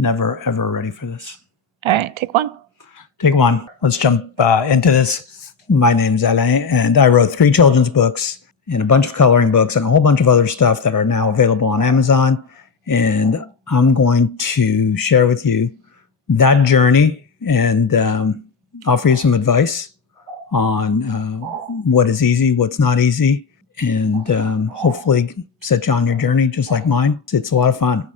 Never, ever ready for this. All right, take one. Take one. Let's jump into this. My name's Alan, and I wrote 3 children's books and a bunch of coloring books and a whole bunch of other stuff that are now available on Amazon. And I'm going to share with you that journey and offer you some advice on what is easy, what's not easy, and hopefully set you on your journey just like mine. It's a lot of fun.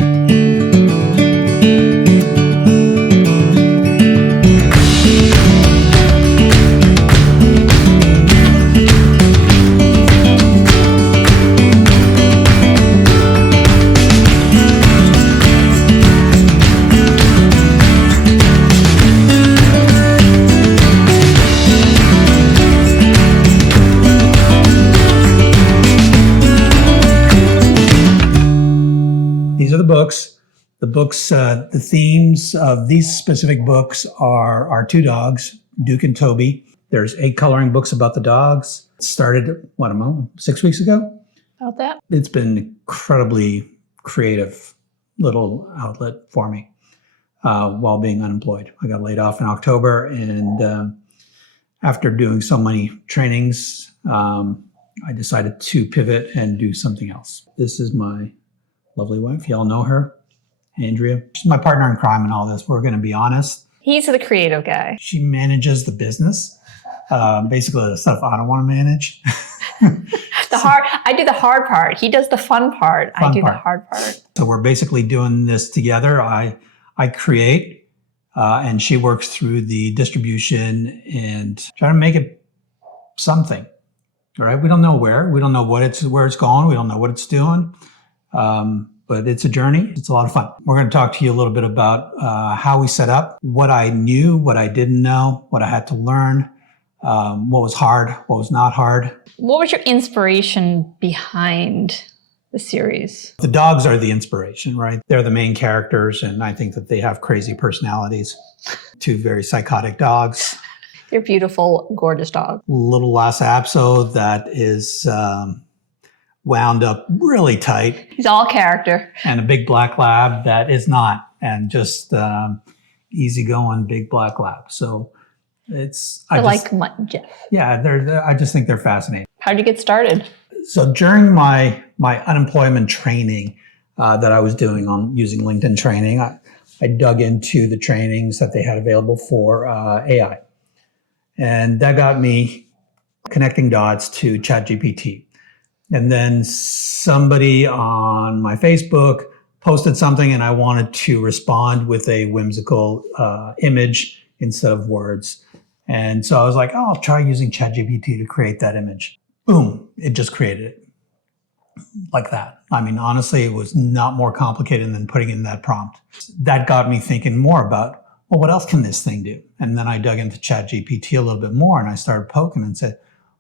These are the books. The themes of these specific books are our 2 dogs, Duke and Toby. There's 8 coloring books about the dogs. It started, 6 weeks ago? About that. It's been incredibly creative little outlet for me while being unemployed. I got laid off in October, and after doing so many trainings, I decided to pivot and do something else. This is my lovely wife. Y'all know her, Andrea. She's my partner in crime in all this. We're going to be honest. He's the creative guy. She manages the business, basically the stuff I don't want to manage. I do the hard part. He does the fun part. I do the hard part. So we're basically doing this together. I create, and she works through the distribution and try to make it something. All right. We don't know where. We don't know where it's going. We don't know what it's doing. But it's a journey. It's a lot of fun. We're going to talk to you a little bit about how we set up, what I knew, what I didn't know, what I had to learn, what was hard, what was not hard. What was your inspiration behind the series? The dogs are the inspiration, right? They're the main characters, and I think that they have crazy personalities. 2 very psychotic dogs. They're beautiful, gorgeous dogs. Little Lhasa Apso that is wound up really tight. He's all character. And a big black lab that is not, and just easygoing big black lab. So it's Jeff. Yeah, I just think they're fascinating. How'd you get started? So during my unemployment training that I was doing on using LinkedIn training, I dug into the trainings that they had available for AI, and that got me connecting dots to ChatGPT. And then somebody on my Facebook posted something, and I wanted to respond with a whimsical image instead of words. And so I was like, oh, I'll try using ChatGPT to create that image. Boom, it just created it like that. I mean, honestly, it was not more complicated than putting in that prompt. That got me thinking more about, well, what else can this thing do? And then I dug into ChatGPT a little bit more, and I started poking and said,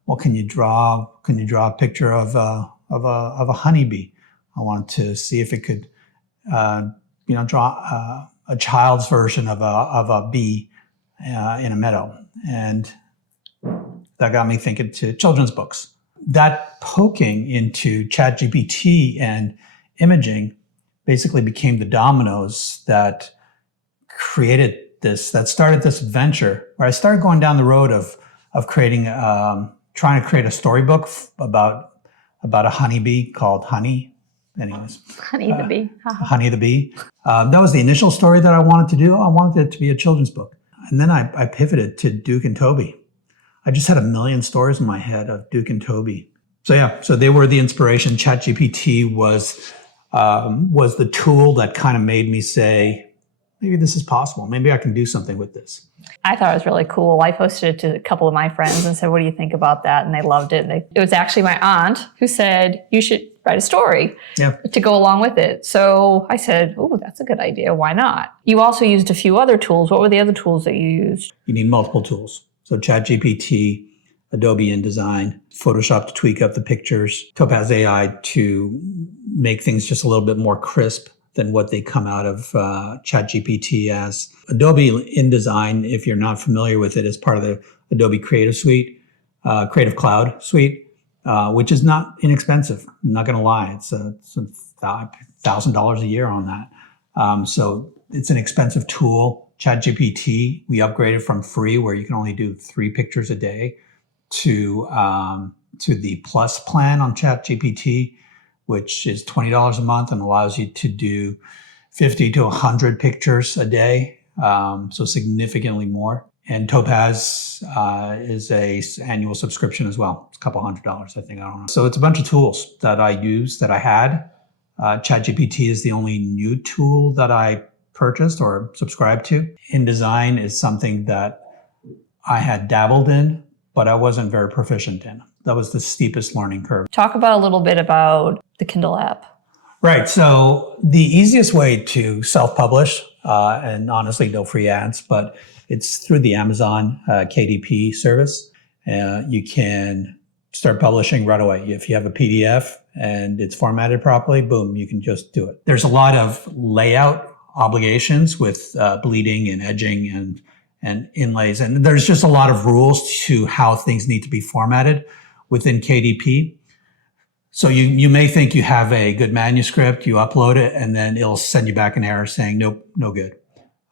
well, can you draw a picture of a honeybee? I wanted to see if it could, draw a child's version of a bee in a meadow, and that got me thinking to children's books. That poking into ChatGPT and imaging basically became the dominoes that created this, that started this adventure where I started going down the road of creating. Trying to create a storybook about a honeybee called Honey. Anyways. Honey the Bee. Honey the Bee. That was the initial story that I wanted to do. I wanted it to be a children's book. And then I pivoted to Duke and Toby. I just had a million stories in my head of Duke and Toby. So they were the inspiration. ChatGPT was the tool that kind of made me say, maybe this is possible. Maybe I can do something with this. I thought it was really cool. I posted it to a couple of my friends and said, what do you think about that? And they loved it. It was actually my aunt who said, you should write a story to go along with it. So I said, oh, that's a good idea. Why not? You also used a few other tools. What were the other tools that you used? You need multiple tools. So ChatGPT, Adobe InDesign, Photoshop to tweak up the pictures, Topaz AI to make things just a little bit more crisp than what they come out of ChatGPT as. Adobe InDesign, if you're not familiar with it, is part of the Adobe Creative Suite, Creative Cloud Suite, which is not inexpensive. I'm not going to lie. It's $1,000 a year on that. So it's an expensive tool. ChatGPT, we upgraded from free, where you can only do 3 pictures a day, to the plus plan on ChatGPT, which is $20 a month and allows you to do 50 to 100 pictures a day, so significantly more. And Topaz is a annual subscription as well. It's a couple $100, I think. I don't know. So it's a bunch of tools that I use that I had. ChatGPT is the only new tool that I purchased or subscribed to. InDesign is something that I had dabbled in, but I wasn't very proficient in. That was the steepest learning curve. Talk about a little bit about the Kindle app. Right. So the easiest way to self-publish, and honestly, no free ads, but it's through the Amazon KDP service. You can start publishing right away. If you have a PDF and it's formatted properly, boom, you can just do it. There's a lot of layout obligations with bleeding and edging and inlays. And there's just a lot of rules to how things need to be formatted within KDP. So you may think you have a good manuscript, you upload it, and then it'll send you back an error saying, nope, no good.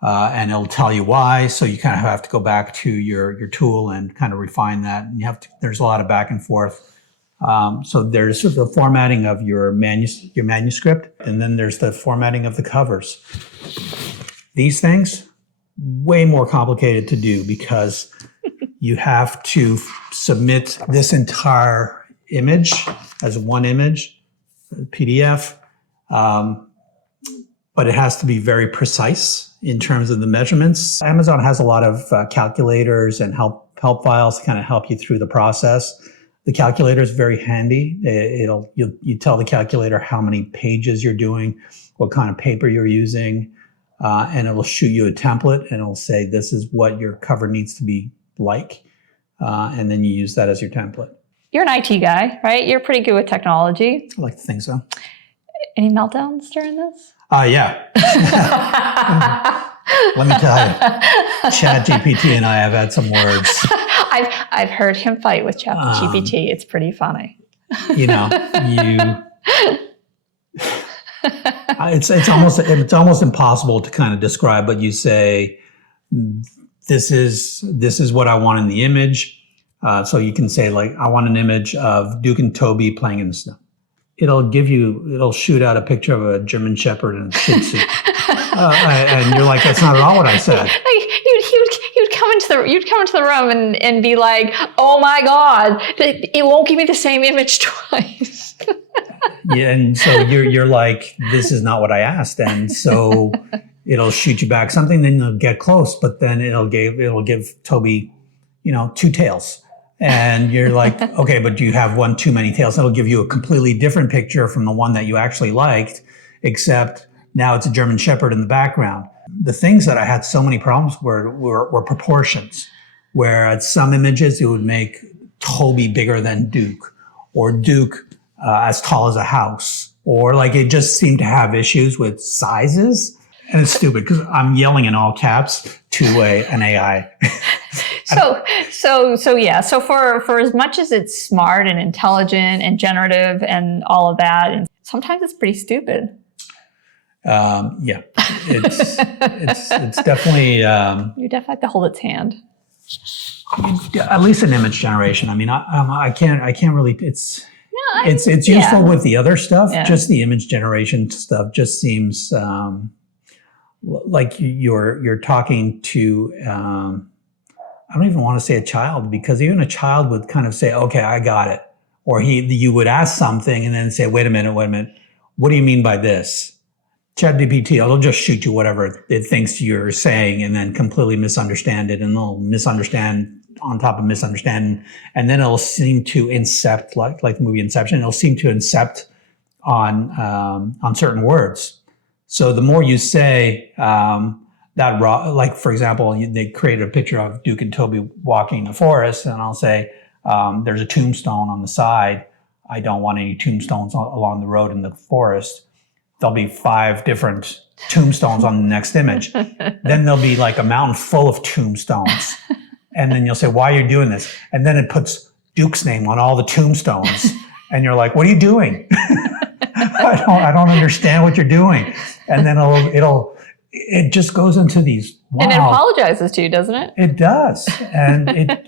And it'll tell you why. So you kind of have to go back to your tool and kind of refine that. And there's a lot of back and forth. So there's the formatting of your manuscript, and then there's the formatting of the covers. These things, way more complicated to do, because you have to submit this entire image as one image, PDF, but it has to be very precise in terms of the measurements. Amazon has a lot of calculators and help files to kind of help you through the process. The calculator is very handy. You tell the calculator how many pages you're doing, what kind of paper you're using, and it'll shoot you a template, and it'll say, this is what your cover needs to be like. And then you use that as your template. You're an IT guy, right? You're pretty good with technology. I like to think so. Any meltdowns during this? Yeah. Let me tell you, ChatGPT and I have had some words. I've heard him fight with ChatGPT. It's pretty funny. It's almost impossible to kind of describe, but you say, this is what I want in the image. So you can say, like, I want an image of Duke and Toby playing in the snow. It'll shoot out a picture of a German Shepherd and a Shih Tzu. And you're like, that's not at all what I said. You'd come into the room and be like, oh my God, it won't give me the same image twice. Yeah, and so you're like, this is not what I asked. And so it'll shoot you back something, then you'll get close, but then it'll give Toby, 2 tails. And you're like, okay, but do you have one too many tails? It'll give you a completely different picture from the one that you actually liked, except now it's a German Shepherd in the background. The things that I had so many problems were proportions, where at some images it would make Toby bigger than Duke, or Duke as tall as a house, or like it just seemed to have issues with sizes. And it's stupid because I'm yelling in all caps to an AI. So for as much as it's smart and intelligent and generative and all of that, and sometimes it's pretty stupid. Yeah, it's definitely. You definitely have to hold its hand. At least in image generation. I mean, I can't really. It's useful with the other stuff. Yeah. Just the image generation stuff just seems like you're talking to. I don't even want to say a child, because even a child would kind of say, okay, I got it. Or you would ask something and then say, wait a minute. What do you mean by this? ChatGPT, it'll just shoot you whatever it thinks you're saying and then completely misunderstand it. And they'll misunderstand on top of misunderstanding. And then it'll seem to incept, like the movie Inception, it'll seem to incept on certain words. So the more you say, like, for example, they created a picture of Duke and Toby walking in the forest, and I'll say, there's a tombstone on the side. I don't want any tombstones along the road in the forest. There'll be 5 different tombstones on the next image. Then there'll be like a mountain full of tombstones. And then you'll say, why are you doing this? And then it puts Duke's name on all the tombstones. And you're like, what are you doing? I don't understand what you're doing. And then it just goes into these, wow. And it apologizes to you, doesn't it? It does. And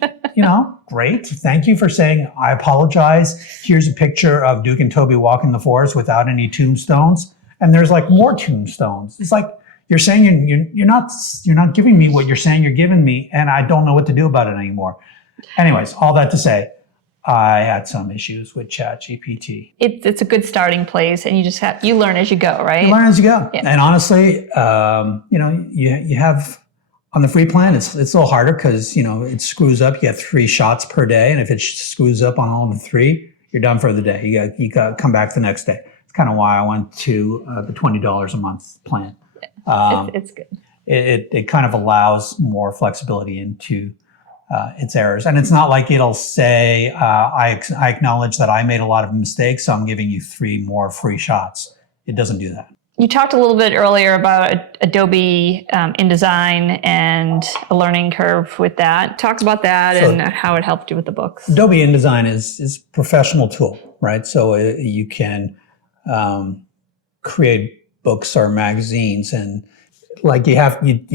great. Thank you for saying, I apologize. Here's a picture of Duke and Toby walking the forest without any tombstones. And there's like more tombstones. It's like, you're saying you're not giving me what you're saying you're giving me, and I don't know what to do about it anymore. Anyways, all that to say, I had some issues with ChatGPT. It's a good starting place, and you learn as you go, right? You learn as you go. Yeah. And honestly, you have on the free plan, it's a little harder because it screws up. You get 3 shots per day, and if it screws up on all of the 3, you're done for the day. You got to come back the next day. It's kind of why I went to the $20 a month plan. It's good. It kind of allows more flexibility into its errors. And it's not like it'll say, I acknowledge that I made a lot of mistakes, so I'm giving you 3 more free shots. It doesn't do that. You talked a little bit earlier about Adobe InDesign and a learning curve with that. Talk about that and how it helped you with the books. Adobe InDesign is a professional tool, right? So you can create books or magazines, and like you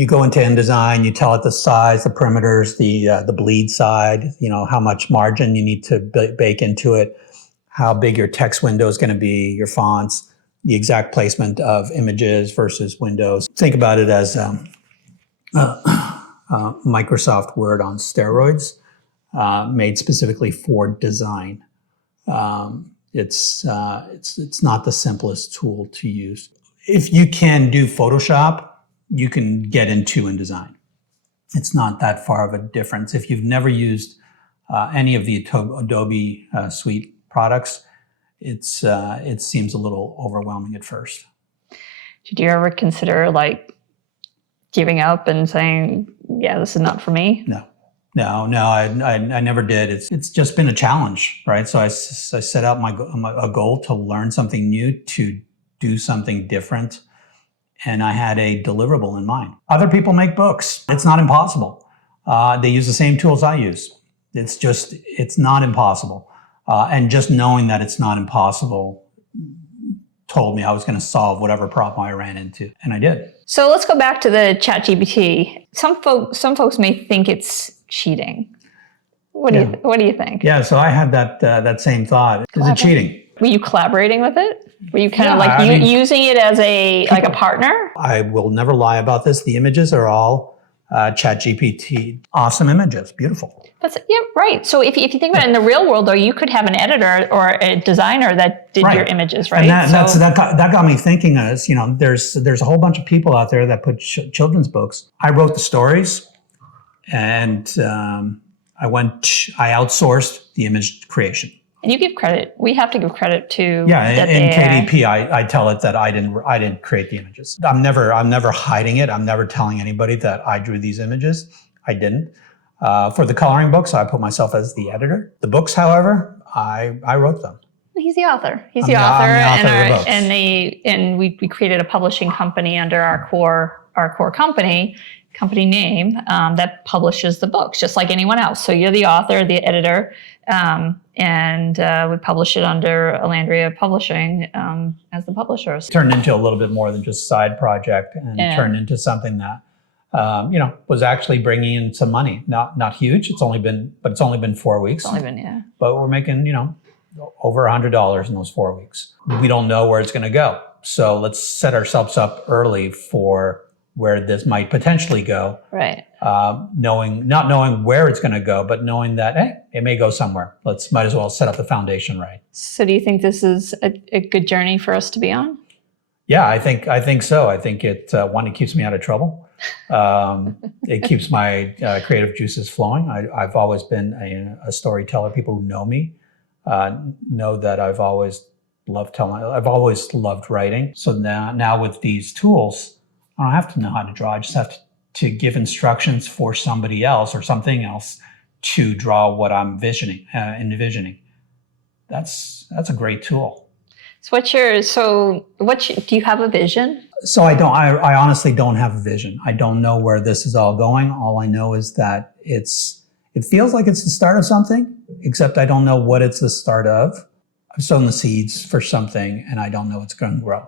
go into InDesign, you tell it the size, the perimeters, the bleed side, how much margin you need to bake into it, how big your text window is going to be, your fonts, the exact placement of images versus windows. Think about it as Microsoft Word on steroids, made specifically for design. It's not the simplest tool to use. If you can do Photoshop, you can get into InDesign. It's not that far of a difference. If you've never used any of the Adobe suite products, it seems a little overwhelming at first. Did you ever consider giving up and saying, yeah, this is not for me? No, I never did. It's just been a challenge, right? So I set out a goal to learn something new, to do something different. And I had a deliverable in mind. Other people make books. It's not impossible. They use the same tools I use. It's not impossible. And just knowing that it's not impossible told me I was going to solve whatever problem I ran into. And I did. So let's go back to the ChatGPT. Some folks may think it's cheating. What do you think? Yeah, so I had that same thought. Is it cheating? Were you collaborating with it? Were you kind of using it as a partner? I will never lie about this. The images are all ChatGPT. Awesome images. Beautiful. Right. So if you think about it in the real world, though, you could have an editor or a designer that did your images, right? And that got me thinking as, there's a whole bunch of people out there that put children's books. I wrote the stories, and I outsourced the image creation. And you give credit. We have to give credit to in KDP. I tell it that I didn't create the images. I'm never hiding it. I'm never telling anybody that I drew these images. I didn't. For the coloring books, I put myself as the editor. The books, however, I wrote them. He's the author. I'm the author and we created a publishing company under our core company name that publishes the books, just like anyone else. So you're the author, the editor, and we publish it under Alan and Andrea Publishing as the publishers. Turned into a little bit more than just a side project, and turned into something that was actually bringing in some money. Not huge. It's only been 4 weeks. It's only been, But we're making over $100 in those 4 weeks. We don't know where it's going to go, so let's set ourselves up early for where this might potentially go. Right. Not knowing where it's going to go, but knowing that, hey, it may go somewhere. Might as well set up the foundation right. So do you think this is a good journey for us to be on? Yeah, I think so. I think it keeps me out of trouble. It keeps my creative juices flowing. I've always been a storyteller. People who know me know that I've always loved telling. I've always loved writing. So now with these tools, I don't have to know how to draw. I just have to give instructions for somebody else or something else to draw what I'm envisioning. That's a great tool. So do you have a vision? So I don't. I honestly don't have a vision. I don't know where this is all going. All I know is that it feels like it's the start of something, except I don't know what it's the start of. I've sown the seeds for something, and I don't know it's going to grow.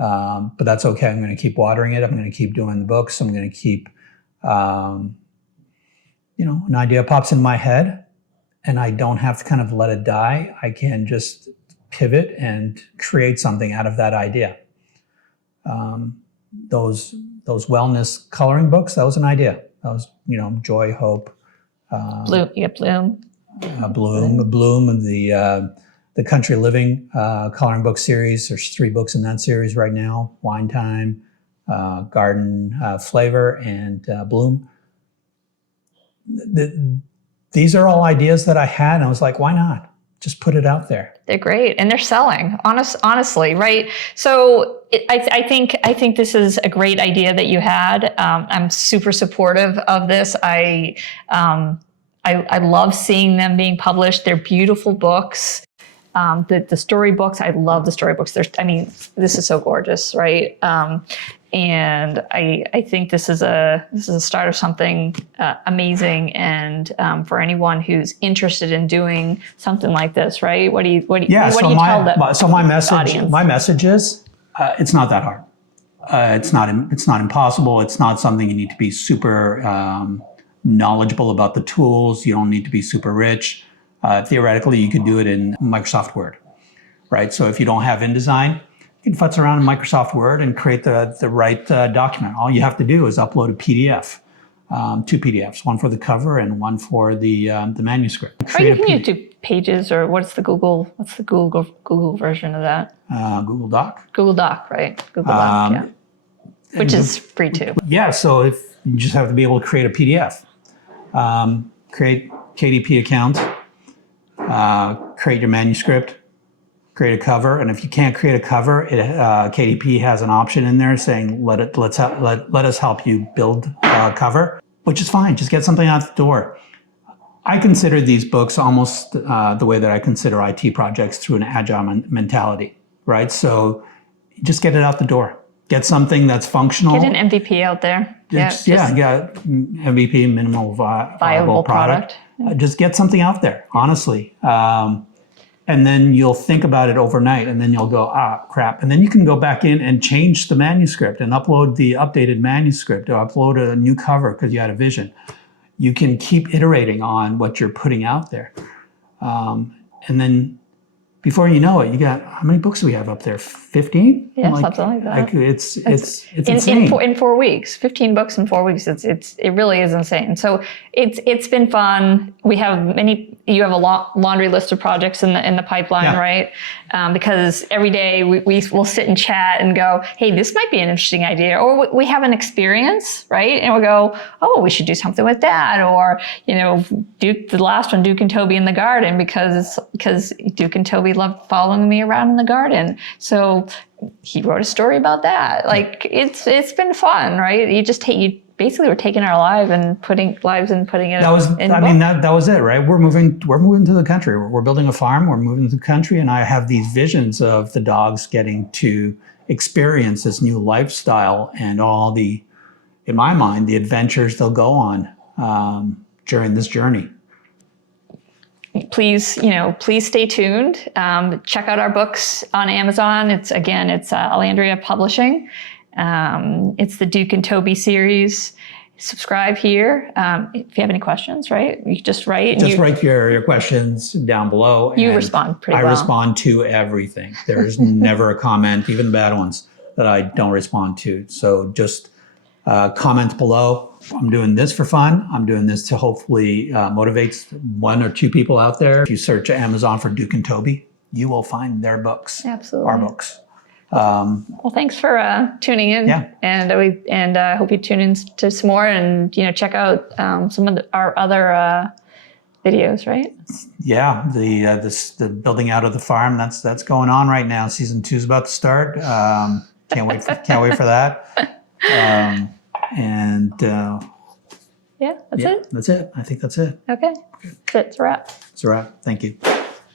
But that's okay. I'm going to keep watering it. I'm going to keep doing the books. I'm going to keep, an idea pops in my head and I don't have to kind of let it die. I can just pivot and create something out of that idea. Those wellness coloring books, that was an idea. That was, joy, hope. Bloom. You got Bloom. Bloom, and the country living coloring book series. There's 3 books in that series right now: Wine Time, Garden Flavor, and Bloom. These are all ideas that I had, and I was like, why not? Just put it out there. They're great, and they're selling. Honestly, right? So I think this is a great idea that you had. I'm super supportive of this. I love seeing them being published. They're beautiful books. The storybooks, I love the storybooks. This is so gorgeous, right? And I think this is a start of something amazing. And for anyone who's interested in doing something like this, right? What do you tell the So my audience? My message is, it's not that hard. It's not impossible. It's not something you need to be super knowledgeable about the tools. You don't need to be super rich. Theoretically, you could do it in Microsoft Word, right? So if you don't have InDesign, you can futz around in Microsoft Word and create the right document. All you have to do is upload a PDF, 2 PDFs, one for the cover and one for the manuscript. Or you can use 2 Pages, or what's the Google version of that? Google Doc. Google Doc, right? Google Doc, yeah. Which is free too. Yeah, so if you just have to be able to create a PDF, create KDP account, create your manuscript, create a cover, and if you can't create a cover, KDP has an option in there saying let us help you build a cover, which is fine. Just get something out the door. I consider these books almost the way that I consider IT projects, through an agile mentality, right? So just get it out the door. Get something that's functional. Get an MVP out there. Get MVP, minimal viable product. Just get something out there, honestly. And then you'll think about it overnight, and then you'll go, crap. And then you can go back in and change the manuscript and upload the updated manuscript, or upload a new cover because you had a vision. You can keep iterating on what you're putting out there. And then before you know it, you got, how many books do we have up there? 15? Yeah, something like that. It's insane. In 4 weeks, 15 books in 4 weeks. It really is insane. So it's been fun. We have you have a laundry list of projects in the pipeline, right? Because every day we will sit and chat and go, hey, this might be an interesting idea. Or we have an experience, right? And we'll go, oh, we should do something with that. Or, the last one, Duke and Toby in the garden, because Duke and Toby loved following me around in the garden. So he wrote a story about that. Like, it's been fun, right? You basically we're taking our life and putting it in. That was it, right? We're moving to the country. We're building a farm. We're moving to the country, and I have these visions of the dogs getting to experience this new lifestyle and all the, in my mind, the adventures they'll go on during this journey. Please stay tuned. Check out our books on Amazon. It's Alan and Andrea Publishing. It's the Duke and Toby series. Subscribe here. If you have any questions, right? You just write. Write your questions down below. You respond pretty well. I respond to everything. There's never a comment, even the bad ones, that I don't respond to. So just comment below. I'm doing this for fun. I'm doing this to hopefully motivate 1 or 2 people out there. If you search Amazon for Duke and Toby, you will find their books. Absolutely. Our books. Well, thanks for tuning in. Yeah. And I hope you tune in to some more, and check out some of our other videos, right? Yeah, the building out of the farm, that's going on right now. Season 2 is about to start. Can't wait for that. That's it. That's it. I think that's it. Okay. That's it. It's a wrap. It's a wrap. Thank you.